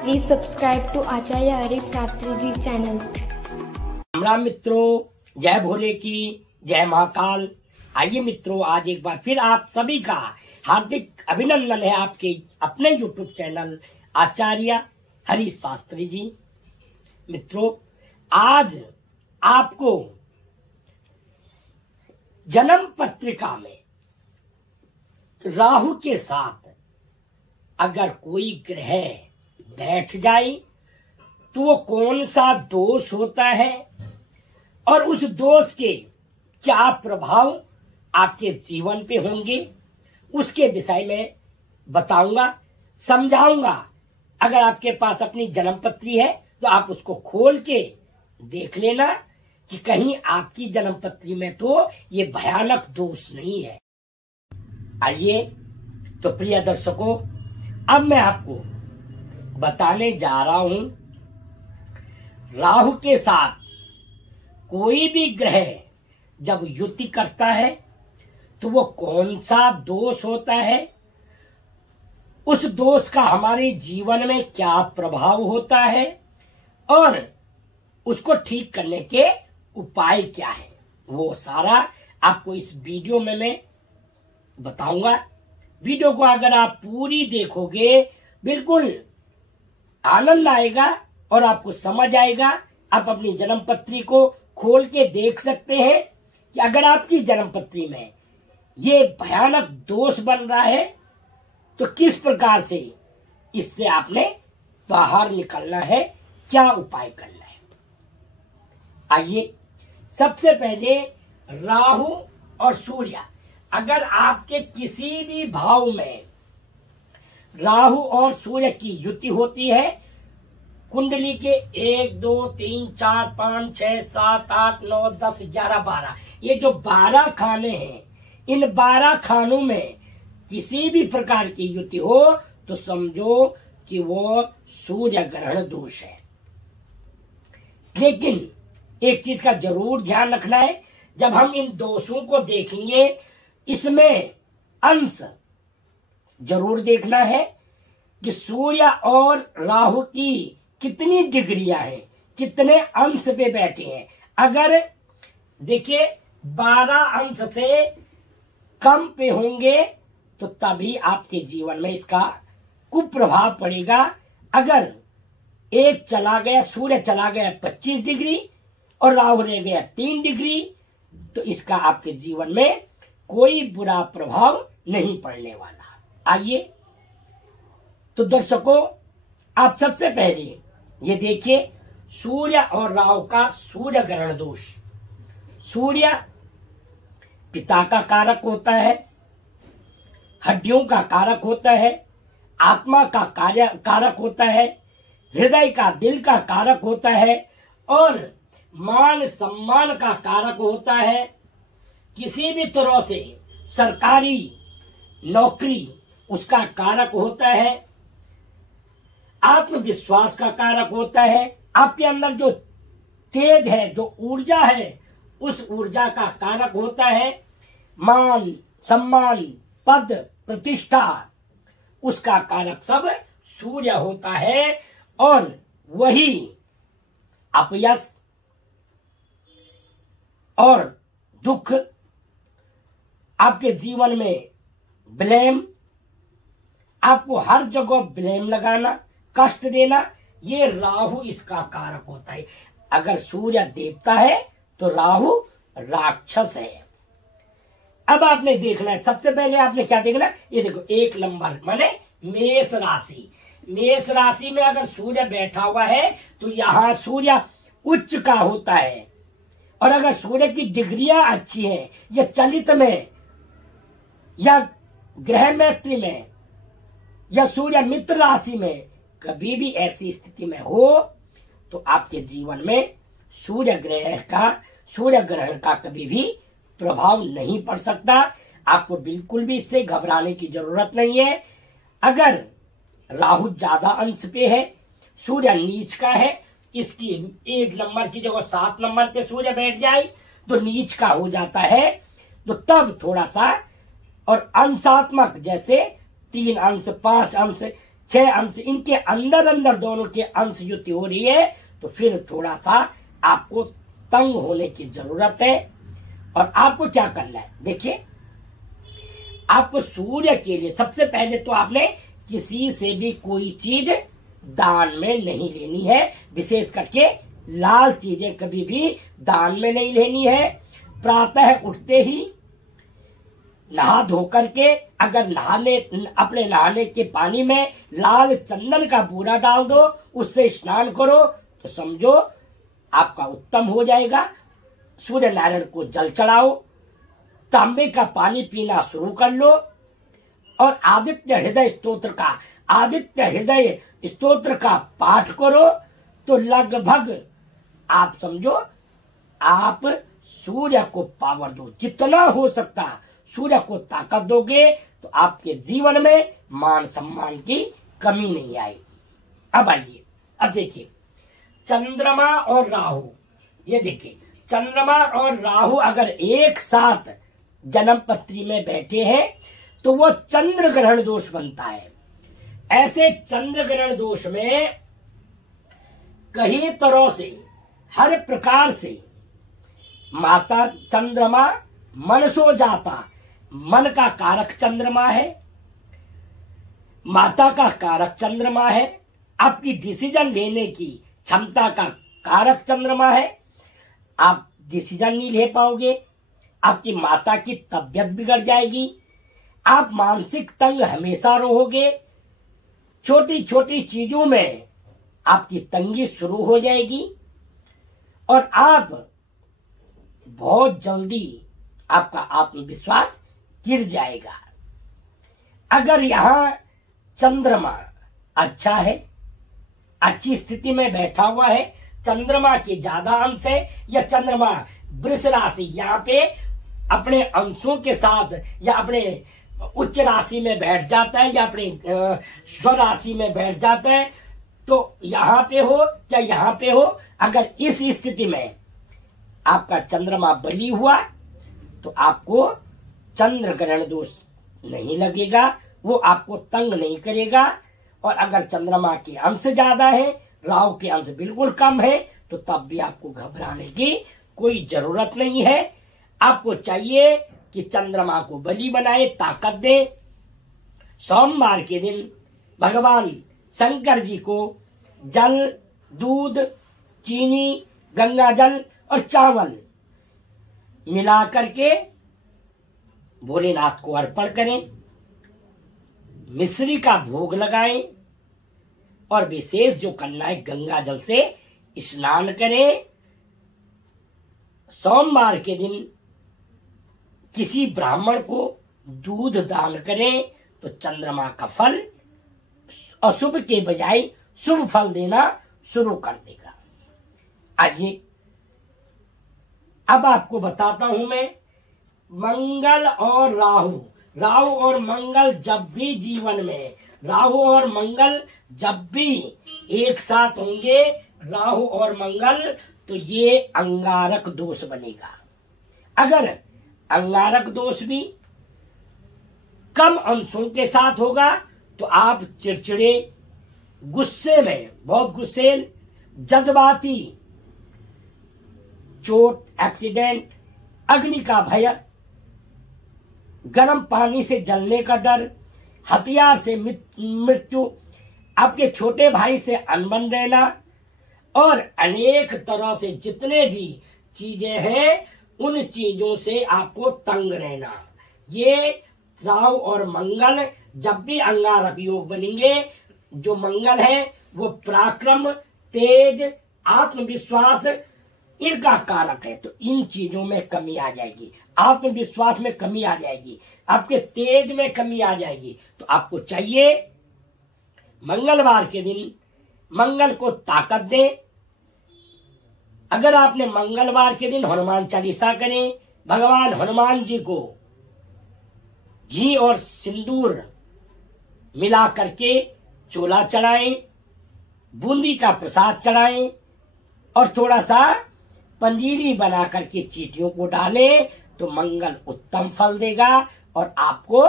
Please subscribe to Acharya Harish Shastri Ji channel. Ram मित्रों, जय भोले की जय महाकाल। आइए मित्रों, आज एक बार फिर आप सभी का हार्दिक अभिनंदन है आपके अपने YouTube चैनल आचार्य हरीश शास्त्री जी। मित्रों, आज आपको जन्म पत्रिका में राहु के साथ अगर कोई ग्रह बैठ जाए तो वो कौन सा दोष होता है और उस दोष के क्या प्रभाव आपके जीवन पे होंगे, उसके विषय में बताऊंगा, समझाऊंगा। अगर आपके पास अपनी जन्मपत्री है तो आप उसको खोल के देख लेना कि कहीं आपकी जन्मपत्री में तो ये भयानक दोष नहीं है। आइए तो प्रिय दर्शकों, अब मैं आपको बताने जा रहा हूं राहु के साथ कोई भी ग्रह जब युति करता है तो वो कौन सा दोष होता है, उस दोष का हमारे जीवन में क्या प्रभाव होता है और उसको ठीक करने के उपाय क्या है, वो सारा आपको इस वीडियो में मैं बताऊंगा। वीडियो को अगर आप पूरी देखोगे बिल्कुल आनंद आएगा और आपको समझ आएगा। आप अपनी जन्मपत्री को खोल के देख सकते हैं कि अगर आपकी जन्मपत्री में ये भयानक दोष बन रहा है तो किस प्रकार से इससे आपने बाहर निकलना है, क्या उपाय करना है। आइए, सबसे पहले राहु और सूर्य, अगर आपके किसी भी भाव में राहु और सूर्य की युति होती है, कुंडली के 1 2 3 4 5 6 7 8 9 10 11 12, ये जो 12 खाने हैं, इन 12 खानों में किसी भी प्रकार की युति हो तो समझो कि वो सूर्य ग्रहण दोष है। लेकिन एक चीज का जरूर ध्यान रखना है, जब हम इन दोषों को देखेंगे इसमें अंश जरूर देखना है कि सूर्य और राहु की कितनी डिग्रियां हैं, कितने अंश पे बैठे हैं। अगर देखिए 12 अंश से कम पे होंगे तो तभी आपके जीवन में इसका कुप्रभाव पड़ेगा। अगर एक चला गया, सूर्य चला गया 25 डिग्री और राहु रह गया 3 डिग्री, तो इसका आपके जीवन में कोई बुरा प्रभाव नहीं पड़ने वाला। आइए तो दर्शकों, आप सबसे पहले ये देखिए सूर्य और राहु का सूर्य ग्रहण दोष। सूर्य पिता का कारक होता है, हड्डियों का कारक होता है, आत्मा का कारक होता है, हृदय का, दिल का कारक होता है और मान सम्मान का कारक होता है। किसी भी तरह से सरकारी नौकरी उसका कारक होता है, आत्मविश्वास का कारक होता है, आपके अंदर जो तेज है, जो ऊर्जा है, उस ऊर्जा का कारक होता है, मान सम्मान पद प्रतिष्ठा उसका कारक सब सूर्य होता है। और वही अपयश और दुख, आपके जीवन में ब्लेम, आपको हर जगह ब्लेम लगाना, कष्ट देना, ये राहु इसका कारक होता है। अगर सूर्य देवता है तो राहु राक्षस है। अब आपने देखना है, सबसे पहले आपने क्या देखना है, ये देखो 1 नंबर माने मेष राशि। मेष राशि में अगर सूर्य बैठा हुआ है तो यहाँ सूर्य उच्च का होता है। और अगर सूर्य की डिग्रियां अच्छी हैं, या चलित में या ग्रह मैत्री में या सूर्य मित्र राशि में कभी भी ऐसी स्थिति में हो तो आपके जीवन में सूर्य ग्रहण का कभी भी प्रभाव नहीं पड़ सकता। आपको बिल्कुल भी इससे घबराने की जरूरत नहीं है। अगर राहु ज्यादा अंश पे है, सूर्य नीच का है, इसकी 1 नंबर की जगह 7 नंबर पे सूर्य बैठ जाए तो नीच का हो जाता है, तो तब थोड़ा सा और अंशात्मक जैसे 3 अंश 5 अंश 6 अंश, इनके अंदर अंदर दोनों के अंश युति हो रही है, तो फिर थोड़ा सा आपको तंग होने की जरूरत है। और आपको क्या करना है, देखिए, आपको सूर्य के लिए सबसे पहले तो आपने किसी से भी कोई चीज दान में नहीं लेनी है, विशेष करके लाल चीजें कभी भी दान में नहीं लेनी है। प्रातः उठते ही नहा धो करके, अगर अपने नहाने के पानी में लाल चंदन का बूरा डाल दो, उससे स्नान करो, तो समझो आपका उत्तम हो जाएगा। सूर्य नारायण को जल चढ़ाओ, तांबे का पानी पीना शुरू कर लो, और आदित्य हृदय स्तोत्र का पाठ करो, तो लगभग आप समझो आप सूर्य को पावर दो, जितना हो सकता सूर्य को ताकत दोगे तो आपके जीवन में मान सम्मान की कमी नहीं आएगी। अब आइए, अब देखिए चंद्रमा और राहु, ये देखिए चंद्रमा और राहु अगर एक साथ जन्म पत्री में बैठे हैं तो वो चंद्र ग्रहण दोष बनता है। ऐसे चंद्र ग्रहण दोष में कई तरह से, हर प्रकार से माता चंद्रमा मनसो जाता, मन का कारक चंद्रमा है, माता का कारक चंद्रमा है, आपकी डिसीजन लेने की क्षमता का कारक चंद्रमा है। आप डिसीजन नहीं ले पाओगे, आपकी माता की तबीयत बिगड़ जाएगी, आप मानसिक तंग हमेशा रहोगे, छोटी छोटी चीजों में आपकी तंगी शुरू हो जाएगी, और आप बहुत जल्दी आपका आत्मविश्वास गिर जाएगा। अगर यहां चंद्रमा अच्छा है, अच्छी स्थिति में बैठा हुआ है, चंद्रमा के ज्यादा अंश है, या चंद्रमा वृष राशि यहाँ पे अपने अंशों के साथ या अपने उच्च राशि में बैठ जाता है, या अपने स्व राशि में बैठ जाता है, तो यहाँ पे हो या यहाँ पे हो, अगर इस स्थिति में आपका चंद्रमा बली हुआ तो आपको चंद्र ग्रहण दोष नहीं लगेगा, वो आपको तंग नहीं करेगा। और अगर चंद्रमा के अंश ज्यादा है, राहु के अंश बिल्कुल कम है, तो तब भी आपको घबराने की कोई जरूरत नहीं है। आपको चाहिए कि चंद्रमा को बली बनाए, ताकत दे। सोमवार के दिन भगवान शंकर जी को जल, दूध, चीनी, गंगा जल और चावल मिला करके भोलेनाथ को अर्पण करें, मिश्री का भोग लगाएं, और विशेष जो करना है गंगा जल से स्नान करें। सोमवार के दिन किसी ब्राह्मण को दूध दान करें, तो चंद्रमा का फल अशुभ के बजाय शुभ फल देना शुरू कर देगा। आइए अब आपको बताता हूं मैं, मंगल और राहु, राहु और मंगल जब भी जीवन में, राहु और मंगल जब भी एक साथ होंगे, राहु और मंगल, तो ये अंगारक दोष बनेगा। अगर अंगारक दोष भी कम अंशों के साथ होगा तो आप चिड़चिड़े, गुस्से में, बहुत गुस्सेल, जज्बाती, चोट, एक्सीडेंट, अग्नि का भय, गर्म पानी से जलने का डर, हथियार से मृत्यु, आपके छोटे भाई से अनबन रहना, और अनेक तरह से जितने भी चीजें हैं उन चीजों से आपको तंग रहना। ये राहु और मंगल जब भी अंगारक योग बनेंगे, जो मंगल है वो पराक्रम, तेज, आत्मविश्वास, इनका कारक है, तो इन चीजों में कमी आ जाएगी, आत्मविश्वास में कमी आ जाएगी, आपके तेज में कमी आ जाएगी। तो आपको चाहिए मंगलवार के दिन मंगल को ताकत दें। अगर आपने मंगलवार के दिन हनुमान चालीसा करें, भगवान हनुमान जी को घी और सिंदूर मिला करके चोला चढ़ाएं, बूंदी का प्रसाद चढ़ाएं, और थोड़ा सा पंजीरी बना करके चींटियों को डालें, तो मंगल उत्तम फल देगा और आपको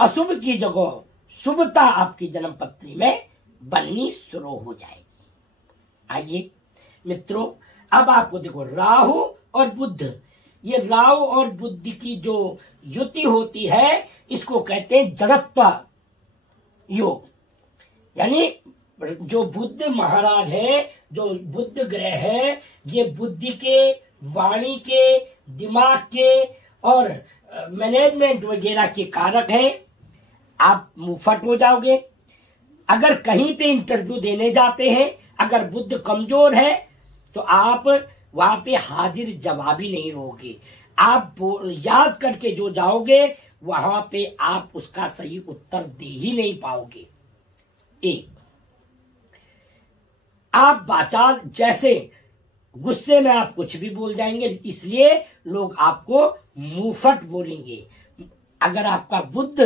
अशुभ की जगह शुभता आपकी जन्म पत्री में बननी शुरू हो जाएगी। आइए मित्रों, अब आपको देखो राहु और बुध, ये राहु और बुध की जो युति होती है इसको कहते हैं जड़त्व योग। यानी जो बुध महाराज है, जो बुध ग्रह है, ये बुद्धि के, वाणी के, दिमाग के और मैनेजमेंट वगैरह के कारक है। आप मुफट हो जाओगे। अगर कहीं पे इंटरव्यू देने जाते हैं, अगर बुध कमजोर है तो आप वहां पे हाजिर जवाबी नहीं रहोगे। आप याद करके जो जाओगे वहां पे आप उसका सही उत्तर दे ही नहीं पाओगे। एक, आप वाचाल, जैसे गुस्से में आप कुछ भी बोल जाएंगे, इसलिए लोग आपको मुंहफट बोलेंगे। अगर आपका बुध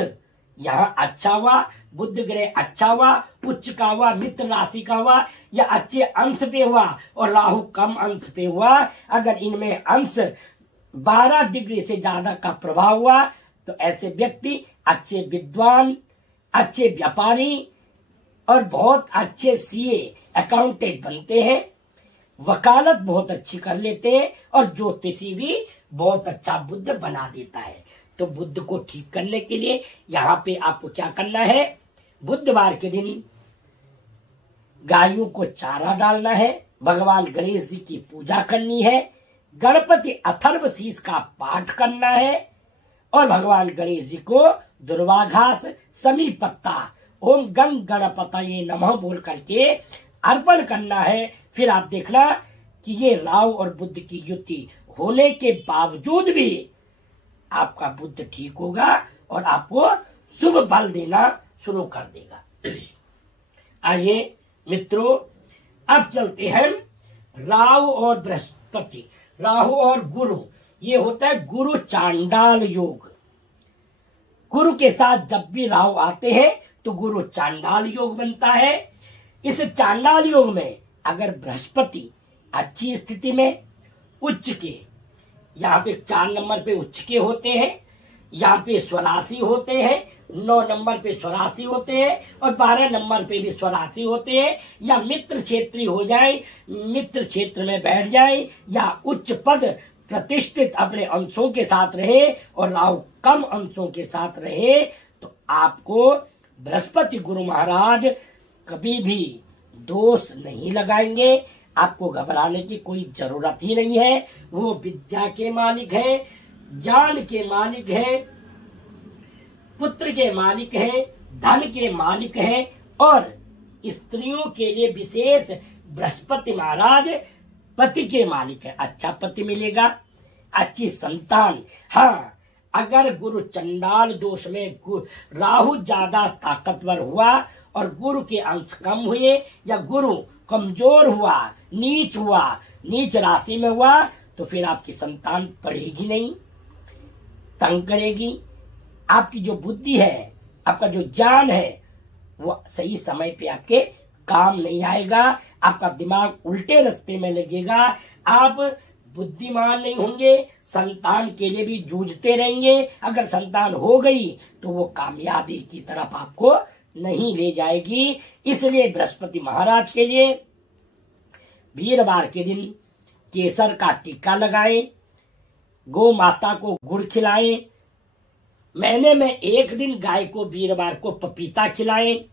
यहाँ अच्छा हुआ, बुध ग्रह अच्छा हुआ, उच्च का हुआ, मित्र राशि का हुआ या अच्छे अंश पे हुआ और राहु कम अंश पे हुआ, अगर इनमें अंश 12 डिग्री से ज्यादा का प्रभाव हुआ तो ऐसे व्यक्ति अच्छे विद्वान, अच्छे व्यापारी और बहुत अच्छे सीए, अकाउंटेंट बनते हैं। वकालत बहुत अच्छी कर लेते हैं और ज्योतिषी भी बहुत अच्छा बुद्ध बना देता है। तो बुद्ध को ठीक करने के लिए यहाँ पे आपको क्या करना है, बुधवार के दिन गायों को चारा डालना है, भगवान गणेश जी की पूजा करनी है, गणपति अथर्व शीष का पाठ करना है और भगवान गणेश जी को दुर्वाघास, समी पत्ता, ओम गंग गणपतये नमः बोल करके अर्पण करना है। फिर आप देखना कि ये राहु और बुध की युति होने के बावजूद भी आपका बुध ठीक होगा और आपको शुभ फल देना शुरू कर देगा। आइए मित्रों, अब चलते हैं राहु और बृहस्पति, राहु और गुरु। ये होता है गुरु चांडाल योग। गुरु के साथ जब भी राहु आते हैं तो गुरु चांडाल योग बनता है। इस चांडाल योग में अगर बृहस्पति अच्छी स्थिति में, उच्च के, यहाँ पे 4 नंबर पे उच्च के होते हैं, यहाँ पे स्वराशि होते हैं, 9 नंबर पे स्वराशि होते हैं और 12 नंबर पे भी स्वराशि होते हैं, या मित्र क्षेत्री हो जाए, मित्र क्षेत्र में बैठ जाए, या उच्च पद प्रतिष्ठित अपने अंशों के साथ रहे और राहु कम अंशों के साथ रहे, तो आपको बृहस्पति गुरु महाराज कभी भी दोष नहीं लगाएंगे। आपको घबराने की कोई जरूरत ही नहीं है। वो विद्या के मालिक है, ज्ञान के मालिक है, पुत्र के मालिक है, धन के मालिक है और स्त्रियों के लिए विशेष बृहस्पति महाराज पति के मालिक है। अच्छा पति मिलेगा, अच्छी संतान। हाँ, अगर गुरु चंडाल दोष में राहु ज्यादा ताकतवर हुआ और गुरु के अंश कम हुए या गुरु कमजोर हुआ, नीच हुआ, नीच राशि में हुआ, तो फिर आपकी संतान पढ़ेगी नहीं, तंग करेगी। आपकी जो बुद्धि है, आपका जो ज्ञान है, वो सही समय पे आपके काम नहीं आएगा। आपका दिमाग उल्टे रास्ते में लगेगा, आप बुद्धिमान नहीं होंगे, संतान के लिए भी जूझते रहेंगे। अगर संतान हो गई तो वो कामयाबी की तरफ आपको नहीं ले जाएगी। इसलिए बृहस्पति महाराज के लिए वीरवार के दिन केसर का टीका लगाएं, गौ माता को गुड़ खिलाएं, महीने में एक दिन गाय को वीरवार को पपीता खिलाएं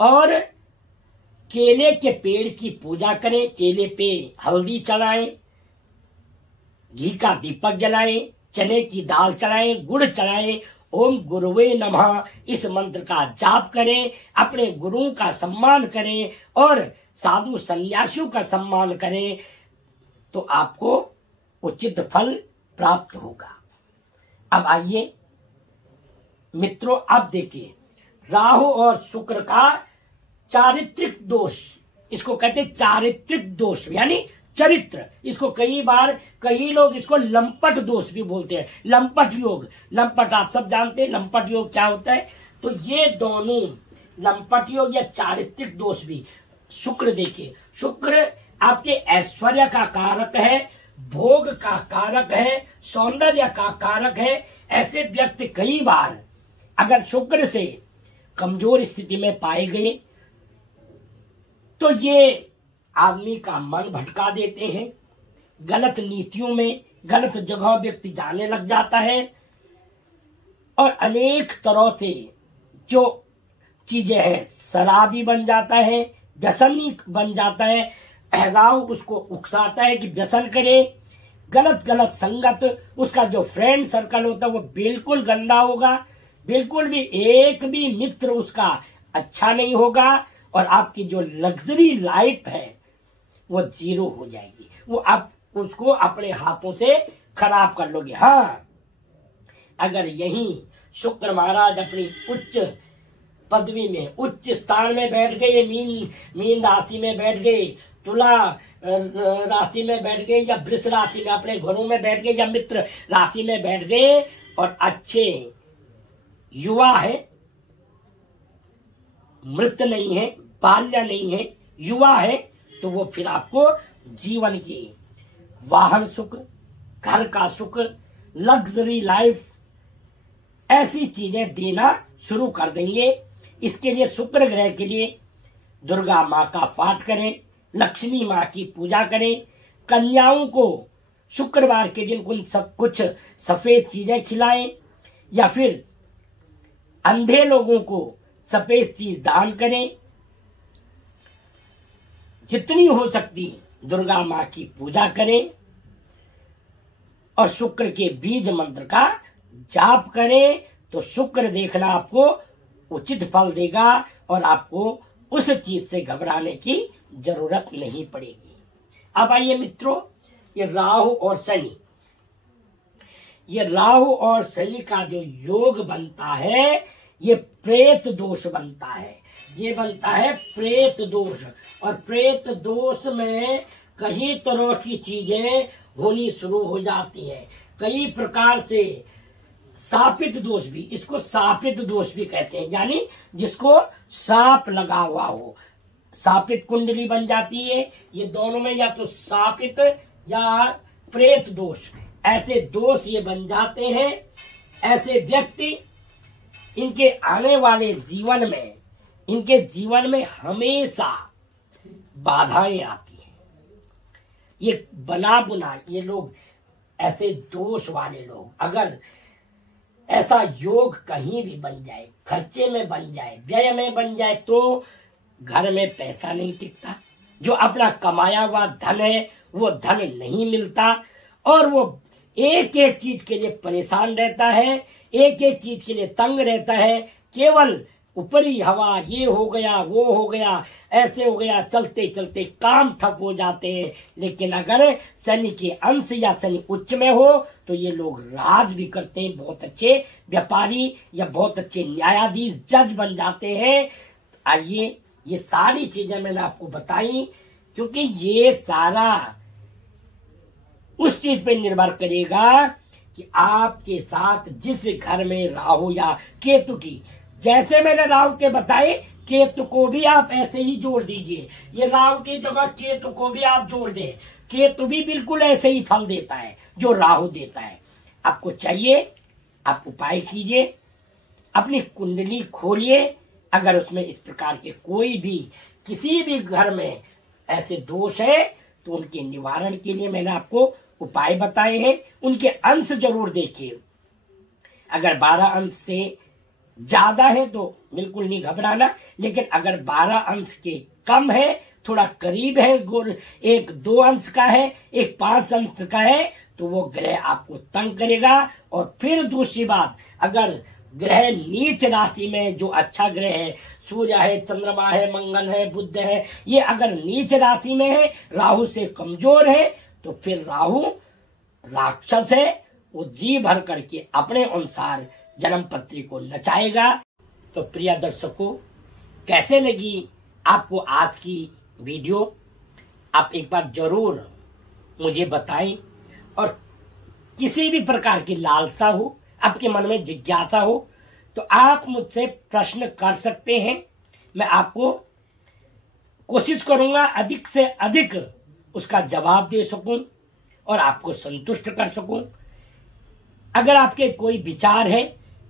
और केले के पेड़ की पूजा करें, केले पे हल्दी चढ़ाएं, घी का दीपक जलाएं, चने की दाल चढ़ाएं, गुड़ चढ़ाएं, ओम गुरुवे नमः इस मंत्र का जाप करें, अपने गुरुओं का सम्मान करें और साधु सन्यासियों का सम्मान करें, तो आपको उचित फल प्राप्त होगा। अब आइए मित्रों, अब देखिए राहु और शुक्र का चारित्रिक दोष, इसको कहते हैं चारित्रिक दोष यानी चरित्र। इसको कई लोग इसको लंपट दोष भी बोलते हैं, लंपट योग। लंपट आप सब जानते हैं लंपट योग क्या होता है। तो ये दोनों लंपट योग या चारित्रिक दोष भी शुक्र, देखिए शुक्र आपके ऐश्वर्य का कारक है, भोग का कारक है, सौंदर्य का कारक है। ऐसे व्यक्ति कई बार अगर शुक्र से कमजोर स्थिति में पाए गए तो ये आदमी का मन भटका देते हैं, गलत नीतियों में गलत जगह व्यक्ति जाने लग जाता है और अनेक तरह से जो चीजें हैं, शराबी बन जाता है, व्यसनी बन जाता है। राहु उसको उकसाता है कि व्यसन करे, गलत गलत संगत, उसका जो फ्रेंड सर्कल होता है वो बिल्कुल गंदा होगा, बिल्कुल भी एक भी मित्र उसका अच्छा नहीं होगा और आपकी जो लग्जरी लाइफ है वो जीरो हो जाएगी। वो आप उसको अपने हाथों से खराब कर लोगे। हाँ, अगर यही शुक्र महाराज अपनी उच्च पदवी में, उच्च स्थान में बैठ गए, मीन राशि में बैठ गए, तुला राशि में बैठ गए या वृष राशि में अपने घरों में बैठ गए या मित्र राशि में बैठ गए और अच्छे युवा है, मृत नहीं है, बाल्य नहीं है, युवा है, तो वो फिर आपको जीवन की वाहन सुख, घर का सुख, लग्जरी लाइफ, ऐसी चीजें देना शुरू कर देंगे। इसके लिए शुक्र ग्रह के लिए दुर्गा माँ का पाठ करें, लक्ष्मी माँ की पूजा करें, कन्याओं को शुक्रवार के दिन कुछ सफेद चीजें खिलाएं या फिर अंधे लोगों को सफेद चीज दान करें। जितनी हो सकती दुर्गा माँ की पूजा करें और शुक्र के बीज मंत्र का जाप करें तो शुक्र देखना आपको उचित फल देगा और आपको उस चीज से घबराने की जरूरत नहीं पड़ेगी। अब आइए मित्रों, ये राहु और शनि, ये राहु और शनि का जो योग बनता है ये प्रेत दोष बनता है। ये बनता है प्रेत दोष और प्रेत दोष में कई तरह की चीजें होनी शुरू हो जाती है। कई प्रकार से सापित दोष भी, इसको सापित दोष भी कहते हैं, यानी जिसको साप लगा हुआ हो, सापित कुंडली बन जाती है। ये दोनों में या तो सापित या प्रेत दोष, ऐसे दोष ये बन जाते हैं। ऐसे व्यक्ति इनके आने वाले जीवन में, इनके जीवन में हमेशा बाधाएं आती हैं। ये बना बुना, ये लोग ऐसे दोष वाले लोग, अगर ऐसा योग कहीं भी बन जाए, खर्चे में बन जाए, व्यय में बन जाए, तो घर में पैसा नहीं टिकता। जो अपना कमाया हुआ धन है वो धन नहीं मिलता और वो एक एक चीज के लिए परेशान रहता है, एक एक चीज के लिए तंग रहता है। केवल ऊपरी हवा, ये हो गया, वो हो गया, ऐसे हो गया, चलते चलते काम ठप हो जाते हैं। लेकिन अगर शनि के अंश या शनि उच्च में हो तो ये लोग राज भी करते हैं, बहुत अच्छे व्यापारी या बहुत अच्छे न्यायाधीश, जज बन जाते हैं। आइए, ये सारी चीजें मैंने आपको बताई क्योंकि ये सारा उस चीज पे निर्भर करेगा कि आपके साथ जिस घर में राहु या केतु की, जैसे मैंने राहु के बताए, केतु को भी आप ऐसे ही जोड़ दीजिए। ये राहु की जगह केतु को भी आप जोड़ दें, केतु भी बिल्कुल ऐसे ही फल देता है जो राहु देता है। आपको चाहिए, आप उपाय कीजिए, अपनी कुंडली खोलिए। अगर उसमें इस प्रकार के कोई भी किसी भी घर में ऐसे दोष है तो उनके निवारण के लिए मैंने आपको उपाय बताए हैं। उनके अंश जरूर देखिए। अगर 12 अंश से ज्यादा है तो बिल्कुल नहीं घबराना, लेकिन अगर 12 अंश के कम है, थोड़ा करीब है, 1-2 अंश का है, 1-5 अंश का है, तो वो ग्रह आपको तंग करेगा। और फिर दूसरी बात, अगर ग्रह नीच राशि में, जो अच्छा ग्रह है, सूर्य है, चंद्रमा है, मंगल है, बुध है, ये अगर नीच राशि में है, राहु से कमजोर है, तो फिर राहु राक्षस है। वो जी भर करके अपने अनुसार जन्म पत्री को नचाएगा। तो प्रिय दर्शकों, कैसे लगी आपको आज की वीडियो, आप एक बार जरूर मुझे बताएं। और किसी भी प्रकार की लालसा हो, आपके मन में जिज्ञासा हो, तो आप मुझसे प्रश्न कर सकते हैं। मैं आपको कोशिश करूंगा अधिक से अधिक उसका जवाब दे सकूं और आपको संतुष्ट कर सकूं। अगर आपके कोई विचार है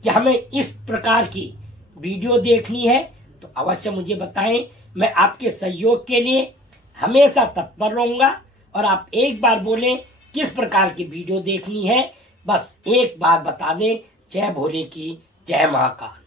कि हमें इस प्रकार की वीडियो देखनी है तो अवश्य मुझे बताएं। मैं आपके सहयोग के लिए हमेशा तत्पर रहूंगा। और आप एक बार बोलें किस प्रकार की वीडियो देखनी है, बस एक बार बता दें। जय भोले की जय महाकाल।